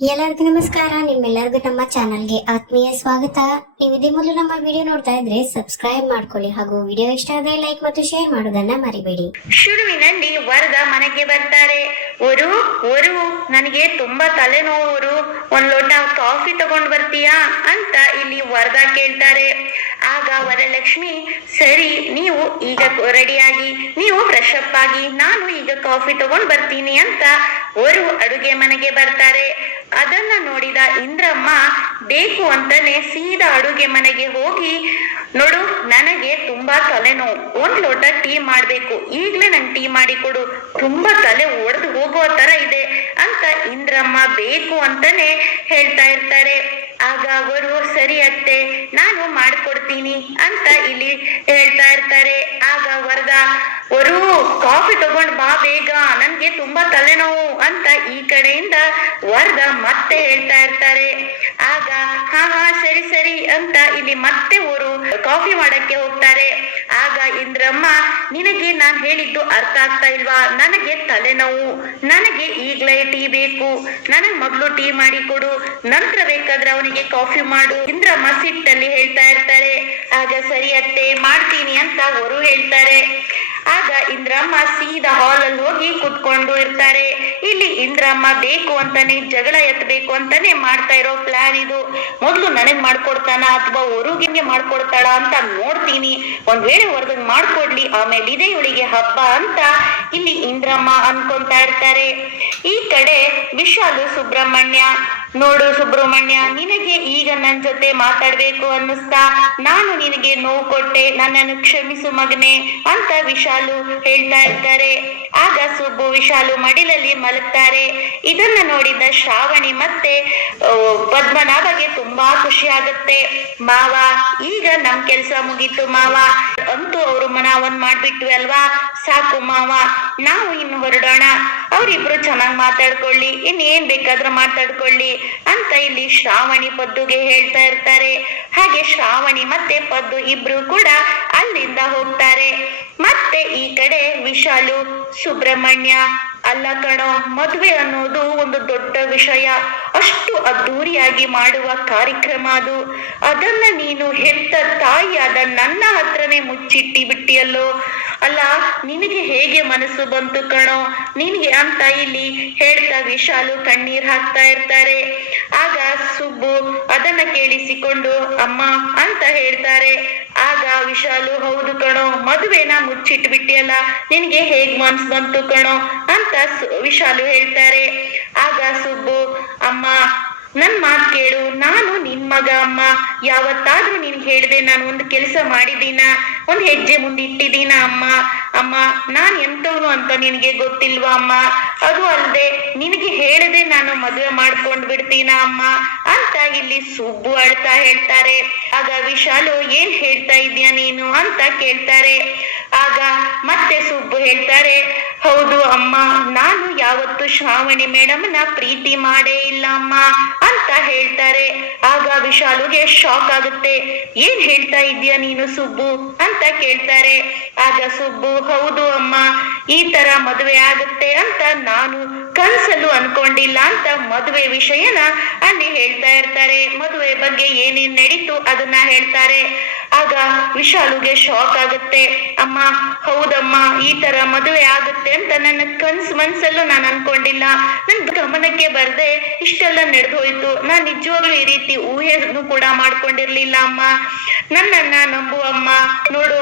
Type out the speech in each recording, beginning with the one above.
ಎಲ್ಲರಿಗೂ ನಮಸ್ಕಾರ. ನಿಮ್ಮೆಲ್ಲರಿಗೂ ನಮ್ಮ ಚಾನಲ್ಗೆ ಆತ್ಮೀಯ ಸ್ವಾಗತ. ನೀವು ಇದೇ ಮೊದಲು ನಮ್ಮ ವಿಡಿಯೋ ನೋಡ್ತಾ ಇದ್ರೆ ಸಬ್ಸ್ಕ್ರೈಬ್ ಮಾಡ್ಕೊಳ್ಳಿ ಹಾಗೂ ವಿಡಿಯೋ ಇಷ್ಟ ಆದ್ರೆ ಲೈಕ್ ಮತ್ತು ಶೇರ್ ಮಾಡೋದನ್ನ ಮರಿಬೇಡಿ. ಶುರುವಿನಲ್ಲಿ ವರದ ಮನೆಗೆ ಬರ್ತಾರೆ. ಒರು ಒರು ನನಗೆ ತುಂಬಾ ತಲೆನೋವರು ಒಂದ್ ಲೋಟ ಕಾಫಿ ತಗೊಂಡ್ ಬರ್ತೀಯಾ? ಅಂತ ಇಲ್ಲಿ ವರದ ಕೇಳ್ತಾರೆ. ಆಗ ವರಲಕ್ಷ್ಮಿ, ಸರಿ, ನೀವು ಈಗ ರೆಡಿಯಾಗಿ, ನೀವು ಫ್ರೆಶ್ ಅಪ್ ಆಗಿ, ನಾನು ಈಗ ಕಾಫಿ ತಗೊಂಡ್ ಬರ್ತೀನಿ ಅಂತ ಒರು ಅಡುಗೆ ಮನೆಗೆ ಬರ್ತಾರೆ. ಅದನ್ನ ನೋಡಿದ ಇಂದ್ರಮ್ಮ, ಬೇಕು ಅಂತಾನೆ ಸೀದಾ ಅಡುಗೆ ಮನೆಗೆ ಹೋಗಿ, ನೋಡು, ನನಗೆ ತುಂಬಾ ತಲೆನೋವು. ಒಂದ್ ಲೋಟ ಟೀ ಮಾಡ್ಬೇಕು. ಈಗ್ಲೇ ನಂಗೆ ಟೀ ಮಾಡಿ ಕೊಡು. ತುಂಬಾ ತಲೆ ಒಡೆದು ಹೋಗೋ ತರ ಇದೆ ಅಂತ ಇಂದ್ರಮ್ಮ ಬೇಕು ಅಂತಾನೆ ಹೇಳ್ತಾ ಇರ್ತಾರೆ. ಆಗ ಅವರು, ಸರಿ ಅತ್ತೆ, ನಾನು ಮಾಡ್ಕೊಡ್ತೀನಿ ಅಂತ ಇಲ್ಲಿ ಹೇಳ್ತಾ ಇರ್ತಾರೆ. ಆಗ ವರದ ಅವರು ಕಾಫಿ ತಗೊಂಡ್ ಬಾ ಬೇಗ. ನನ್ಗೆ ತುಂಬಾ ತಲೆನೋವು ಅಂತ ಈ ಕಡೆಯಿಂದ ವರ್ಗ ಮತ್ತೆ ಹೇಳ್ತಾ ಇರ್ತಾರೆ. ಆಗ, ಹಾ ಹಾ, ಸರಿ ಸರಿ ಅಂತ ಇಲ್ಲಿ ಮತ್ತೆ ಅವರು ಕಾಫಿ ಮಾಡಕ್ಕೆ ಹೋಗ್ತಾರೆ. ಆಗ ಇಂದ್ರಮ್ಮ, ನಿನಗೆ ನಾನ್ ಹೇಳಿದ್ದು ಅರ್ಥ ಆಗ್ತಾ ಇಲ್ವಾ? ನನಗೆ ತಲೆನೋವು. ನನಗೆ ಈಗ್ಲೇ ಟೀ ಬೇಕು. ನನಗ್ ಮೊದ್ಲು ಟೀ ಮಾಡಿ ಕೊಡು. ನಂತರ ಬೇಕಾದ್ರೆ ಅವನಿಗೆ ಕಾಫಿ ಮಾಡು. ಇಂದ್ರಮ್ಮ ಸಿಟ್ಟಲ್ಲಿ ಹೇಳ್ತಾ ಇರ್ತಾರೆ. ಆಗ, ಸರಿ ಅತ್ತೆ, ಮಾಡ್ತೀನಿ ಅಂತ ಅವರು ಹೇಳ್ತಾರೆ. ಆಗ ಇಂದ್ರಮ್ಮ ಸೀದಾ ಹಾಲ್ ಅಲ್ಲಿ ಹೋಗಿ ಕುತ್ಕೊಂಡು ಇರ್ತಾರೆ. ಇಲ್ಲಿ ಇಂದ್ರಮ್ಮ ಬೇಕು ಅಂತಾನೆ, ಜಗಳ ಎತ್ತಬೇಕು ಅಂತಾನೆ ಮಾಡ್ತಾ ಇರೋ ಪ್ಲಾನ್ ಇದು. ಮೊದಲು ನನಗ್ ಮಾಡ್ಕೊಡ್ತಾನ ಅಥವಾ ಹೊರಗಿಂಗೆ ಮಾಡ್ಕೊಡ್ತಾಳ ಅಂತ ನೋಡ್ತೀನಿ. ಒಂದ್ ವೇಳೆ ಮಾಡ್ಕೊಡ್ಲಿ, ಆಮೇಲೆ ಇದೇ ಇವಳಿಗೆ ಹಬ್ಬ ಅಂತ ಇಲ್ಲಿ ಇಂದ್ರಮ್ಮ ಅನ್ಕೊಂತಾ ಇರ್ತಾರೆ. ಈ ಕಡೆ ವಿಶಾಲು ಸುಬ್ರಹ್ಮಣ್ಯ ನೋಡು ಸುಬ್ರಹ್ಮಣ್ಯ, ನಿನಗೆ ಈಗ ನನ್ನ ಜೊತೆ ಮಾತಾಡ್ಬೇಕು ಅನ್ನಿಸ್ತಾ ನಾನು ನಿನಗೆ ನೋವು ಕೊಟ್ಟೆ, ನನ್ನನ್ನು ಕ್ಷಮಿಸು ಮಗನೆ ಅಂತ ವಿಶಾಲು ಹೇಳ್ತಾ ಇರ್ತಾರೆ ಆಗ ಸುಬ್ಬು ವಿಶಾಲು ಮಡಿಲಲ್ಲಿ ಮಲಗ್ತಾರೆ. ಇದನ್ನ ನೋಡಿದ ಶ್ರಾವಣಿ ಮತ್ತೆ ಪದ್ಮನಾಭಗೆ ತುಂಬಾ ಖುಷಿ ಆಗುತ್ತೆ. ಮಾವ, ಈಗ ನಮ್ ಕೆಲ್ಸ ಮುಗೀತು ಮಾವ. ಅಂತೂ ಅವರು ಒಂದ್ ಮಾಡ್ಬಿಟ್ವಿ ಅಲ್ವಾ? ಸಾಕು ಮಾವ. ನಾವು ಇನ್ನು ಹೊರಡೋಣ. ಅವರಿಬ್ರು ಚೆನ್ನಾಗಿ ಮಾತಾಡ್ಕೊಳ್ಳಿ, ಇನ್ನೇನ್ ಬೇಕಾದ್ರೂ ಮಾತಾಡ್ಕೊಳ್ಳಿ ಅಂತ ಇಲ್ಲಿ ಶ್ರಾವಣಿ ಪದ್ದುಗೆ ಹೇಳ್ತಾ ಇರ್ತಾರೆ. ಹಾಗೆ ಶ್ರಾವಣಿ ಮತ್ತೆ ಪದ್ದು ಇಬ್ರು ಕೂಡ ಅಲ್ಲಿಂದ ಹೋಗ್ತಾರೆ. ಮತ್ತೆ ಈ ಕಡೆ ವಿಶಾಲು, ಸುಬ್ರಹ್ಮಣ್ಯ, ಅಲ್ಲ ಕಣೋ, ಮದುವೆ ಅನ್ನೋದು ಒಂದು ದೊಡ್ಡ ವಿಷಯ. ಅಷ್ಟು ಅದ್ದೂರಿಯಾಗಿ ಮಾಡುವ ಕಾರ್ಯಕ್ರಮ ಅದು. ಅದನ್ನ ನೀನು ಹೆತ್ತ ತಾಯಿಯಾದ ನನ್ನ ಹತ್ರನೇ ಮುಚ್ಚಿಟ್ಟಿ ಬಿಟ್ಟಿಯಲ್ಲೋ ಅಲ್ಲ, ನಿನಗೆ ಹೇಗೆ ಮನಸ್ಸು ಬಂತು ಕಣೋ? ನಿನಗೆ ಅಂತ ಇಲ್ಲಿ ಹೇಳ್ತಾ ವಿಶಾಲು ಕಣ್ಣೀರ್ ಹಾಕ್ತಾ ಇರ್ತಾರೆ. ಆಗ ಸುಬ್ಬು ಅದನ್ನ ಕೇಳಿಸಿಕೊಂಡು, ಅಮ್ಮ, ಅಂತ ಹೇಳ್ತಾರೆ. ಆಗ ವಿಶಾಲು, ಹೌದು ಕಣೋ, ಮದುವೆನ ಮುಚ್ಚಿಟ್ಬಿಟ್ಟಿಯಲ್ಲ ನಿನ್ಗೆ ಹೇಗ್ ಮನ್ಸ್ ಬಂತು ಕಣೋ? ಅಂತ ವಿಶಾಲು ಹೇಳ್ತಾರೆ. ಆಗ ಸುಬ್ಬು, ಅಮ್ಮ ನನ್ ಮಾತ್ ಕೇಳು, ನಾನು ನಿನ್ ಮಗ ಅಮ್ಮ. ಯಾವತ್ತಾದ್ರೂ ನೀನ್ ಹೇಳ್ದೆ ನಾನು ಒಂದು ಕೆಲಸ ಮಾಡಿದೀನ, ಒಂದ್ ಹೆಜ್ಜೆ ಮುಂದಿಟ್ಟಿದೀನ ಅಮ್ಮ. ಅಮ್ಮ, ನಾನ್ ಎಂತವನು ಅಂತ ನಿನಗೆ ಗೊತ್ತಿಲ್ವಾ ಅಮ್ಮ? ಅದು ಅಲ್ದೆ, ನಿನಗೆ ಹೇಳದೆ ನಾನು ಮದುವೆ ಮಾಡ್ಕೊಂಡ್ ಬಿಡ್ತೀನ ಅಮ್ಮ? ಅಂತ ಇಲ್ಲಿ ಸುಬ್ಬು ಅಳ್ತಾ ಹೇಳ್ತಾರೆ. ಆಗ ವಿಶಾಲು, ಏನ್ ಹೇಳ್ತಾ ಇದ್ಯಾ ನೀನು? ಅಂತ ಕೇಳ್ತಾರೆ. ಆಗ ಮತ್ತೆ ಸುಬ್ಬು ಹೇಳ್ತಾರೆ, ಹೌದು ಅಮ್ಮ, ನಾನು ಯಾವತ್ತು ಶ್ರಾವಣಿ ಮೇಡಮ್ನ ಪ್ರೀತಿ ಮಾಡೇ ಇಲ್ಲ ಅಮ್ಮ, ಅಂತ ಹೇಳ್ತಾರೆ. ಆಗ ವಿಶಾಲುಗೆ ಶಾಕ್ ಆಗುತ್ತೆ. ಏನ್ ಹೇಳ್ತಾ ಇದೀಯ ನೀನು ಸುಬ್ಬು? ಅಂತ ಕೇಳ್ತಾರೆ. ಆಗ ಸುಬ್ಬು, ಹೌದು ಅಮ್ಮ, ಈ ತರ ಮದುವೆ ಆಗುತ್ತೆ ಅಂತ ನಾನು ಕನ್ಸಲ್ಲೂ ಅನ್ಕೊಂಡಿಲ್ಲ ಅಂತ ಮದುವೆ ವಿಷಯನ ಅಲ್ಲಿ ಹೇಳ್ತಾ ಇರ್ತಾರೆ. ಮದುವೆ ಬಗ್ಗೆ ಏನೇನ್ ನಡೀತು ಅದನ್ನ ಹೇಳ್ತಾರೆ. ಆಗ ವಿಶಾಲುಗೆ ಶಾಕ್ ಆಗುತ್ತೆ. ಅಮ್ಮ, ಹೌದಮ್ಮ, ಈ ತರ ಮದುವೆ ಆಗುತ್ತೆ ಅಂತ ನನ್ನ ಕನ್ಸ್ ಮನ್ಸಲ್ಲೂ ನಾನು ಅನ್ಕೊಂಡಿಲ್ಲ. ನನ್ ಗಮನಕ್ಕೆ ಬರ್ದೆ ಇಷ್ಟೆಲ್ಲ ನಡೆದು ಹೋಯ್ತು ನಾನ್ ನಿಜವಾಗ್ಲೂ ಈ ರೀತಿ ಊಹೆನು ಕೂಡ ಮಾಡ್ಕೊಂಡಿರ್ಲಿಲ್ಲ, ಅಮ್ಮ. ನನ್ನನ್ನ ನಂಬು, ಅಮ್ಮ. ನೋಡು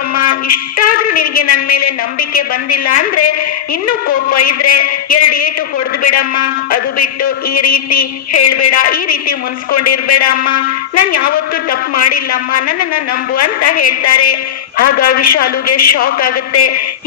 ಇಷ್ಟಾದ್ರೂ ನಿನಗೆ ನನ್ನ ಮೇಲೆ ನಂಬಿಕೆ ಬಂದಿಲ್ಲ ಅಂದ್ರೆ ಇನ್ನೂ ಕೋಪ ಇದ್ರೆ ಎರಡು ಏಟು ಹೊಡೆದು ಬಿಡಮ್ಮ. ಅದು ಬಿಟ್ಟು ಈ ರೀತಿ ಹೇಳ್ಬೇಡ, ಈ ರೀತಿ ಮುನ್ಸ್ಕೊಂಡಿರ್ಬೇಡ ಅಮ್ಮ ನಾನ್ ಯಾವತ್ತೂ ತಪ್ಪು ಮಾಡಿಲ್ಲಮ್ಮ, ನನ್ನನ್ನ ನಂಬು ಅಂತ ಹೇಳ್ತಾರೆ. ಆಗ ವಿಶಾಲುಗೆ ಶಾಕ್ ಆಗುತ್ತೆ.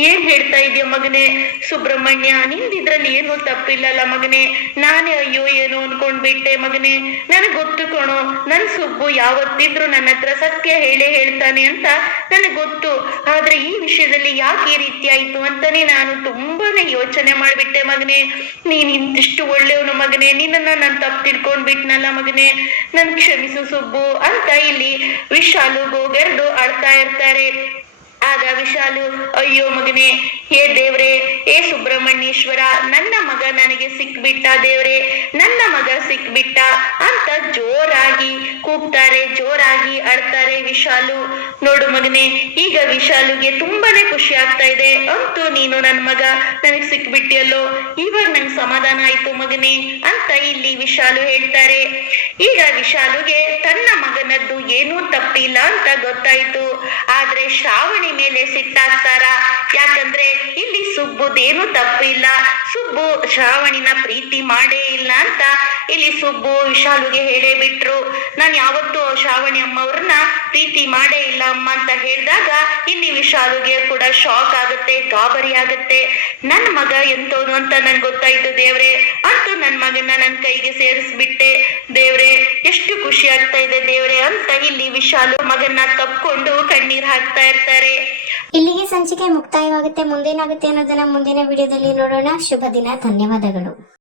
ಏನ್ ಹೇಳ್ತಾ ಇದೀಯ ಮಗನೇ? ಸುಬ್ರಹ್ಮಣ್ಯ, ನಿಂದಿದ್ರಲ್ಲಿ ಏನು ತಪ್ಪಿಲ್ಲಲ್ಲ ಮಗನೇ. ನಾನೇ ಅಯ್ಯೋ ಏನು ಅನ್ಕೊಂಡ್ಬಿಟ್ಟೆ ಮಗನೇ. ನನಗೆ ಗೊತ್ತು ಕಣೋ, ನನ್ ಸುಬ್ಬು ಯಾವತ್ತಿದ್ರು ನನ್ನ ಹತ್ರ ಸತ್ಯ ಹೇಳೇ ಹೇಳ್ತಾನೆ ಅಂತ ನನಗೆ ಗೊತ್ತು. ಆದ್ರೆ ಈ ವಿಷಯದಲ್ಲಿ ಯಾಕೆ ಈ ರೀತಿ ಆಯ್ತು ಅಂತಾನೆ ನಾನು ತುಂಬಾನೇ ಯೋಚನೆ ಮಾಡ್ಬಿಟ್ಟೆ ಮಗನೇ. ನೀನ್ ಇಂತಿಷ್ಟು ಒಳ್ಳೆಯವನು ಮಗನೇ. ನಿನ್ನನ್ನ ನಾನು ತಪ್ಪು ತಿಳ್ಕೊಂಡ್ಬಿಟ್ನಲ್ಲ ಮಗನೇ. ನನ್ ಕ್ಷಮಿಸು ಸುಬ್ಬು ಅಂತ ಇಲ್ಲಿ ವಿಶಾಲು ಗೋಗೆರ್ದು ಅಳ್ತಾ ಇರ್ತಾರೆ. ಆಗ ವಿಶಾಲು, ಅಯ್ಯೋ ಮಗನೇ, ಹೇ ದೇವ್ರೆ, ಹೇ ಸುಬ್ರಹ್ಮಣ್ಯೇಶ್ವರ, ನನ್ನ ಮಗ ನನಗೆ ಸಿಕ್ಬಿಟ್ಟ ದೇವ್ರೆ, ನನ್ನ ಮಗ ಸಿಕ್ಬಿಟ್ಟ. ಅಂತ ಜೋರಾಗಿ ಕೂಗ್ತಾರೆ, ಜೋರಾಗಿ ಅಳ್ತಾರೆ ವಿಶಾಲು. ನೋಡು ಮಗನೇ, ಈಗ ವಿಶಾಲುಗೆ ತುಂಬಾನೇ ಖುಷಿ ಆಗ್ತಾ ಇದೆ. ಅಂತೂ ನೀನು ನನ್ನ ಮಗ ನನಗೆ ಸಿಕ್ಬಿಟ್ಟಿಯಲ್ಲೋ ಇವಾಗ ನಂಗೆ ಸಮಾಧಾನ ಆಯ್ತು ಮಗನೇ, ಅಂತ ಇಲ್ಲಿ ವಿಶಾಲು ಹೇಳ್ತಾರೆ. ಈಗ ವಿಶಾಲುಗೆ ತನ್ನ ಮಗನದ್ದು ಏನೂ ತಪ್ಪಿಲ್ಲ ಅಂತ ಗೊತ್ತಾಯ್ತು. ಆದ್ರೆ ಶ್ರಾವಣಿ ಮೇಲೆ ಸಿಟ್ಟಾಗ್ತಾರ? ಯಾಕಂದ್ರೆ ಇಲ್ಲಿ ಸುಬ್ಬುದೇನು ತಪ್ಪಿಲ್ಲ. ಸುಬ್ಬು ಶ್ರಾವಣಿನ ಪ್ರೀತಿ ಮಾಡೇ ಇಲ್ಲ ಅಂತ ಇಲ್ಲಿ ಸುಬ್ಬು ವಿಶಾಲುಗೆ ಹೇಳೇ ಬಿಟ್ರು. ನಾನು ಯಾವತ್ತೂ ಶ್ರಾವಣಿ ಅಮ್ಮವ್ರನ್ನ ಪ್ರೀತಿ ಮಾಡೇ ಇಲ್ಲ ಅಮ್ಮ ಅಂತ ಹೇಳಿದಾಗ ಇಲ್ಲಿ ವಿಶಾಲುಗೆ ಕೂಡ ಶಾಕ್ ಆಗುತ್ತೆ, ಗಾಬರಿ ಆಗುತ್ತೆ. ನನ್ನ ಮಗ ಎಂತವನು ಅಂತ ನನ್ಗೆ ಗೊತ್ತಾಯ್ತು ದೇವ್ರೆ. ಅಂತೂ ನನ್ನ ಮಗನ್ನ ನನ್ ಕೈಗೆ ಸೇರಿಸ್ಬಿಟ್ಟೆ. ದೇವ್ರೆ, ಎಷ್ಟು ಖುಷಿ ಆಗ್ತಾ ಇದೆ ದೇವ್ರೆ ಅಂತ ಇಲ್ಲಿ ವಿಶಾಲು ಮಗನ್ನ ತಪ್ಕೊಂಡು ಕಣ್ಣೀರ್ ಹಾಕ್ತಾ ಇರ್ತಾರೆ. ಇಲ್ಲಿಗೆ ಸಂಚಿಕೆ ಮುಕ್ತಾಯವಾಗುತ್ತೆ. ಮುಂದೇನಾಗುತ್ತೆ ಅನ್ನೋದನ್ನ ಮುಂದಿನ ವಿಡಿಯೋದಲ್ಲಿ ನೋಡೋಣ. ಶುಭ ದಿನ, ಧನ್ಯವಾದಗಳು.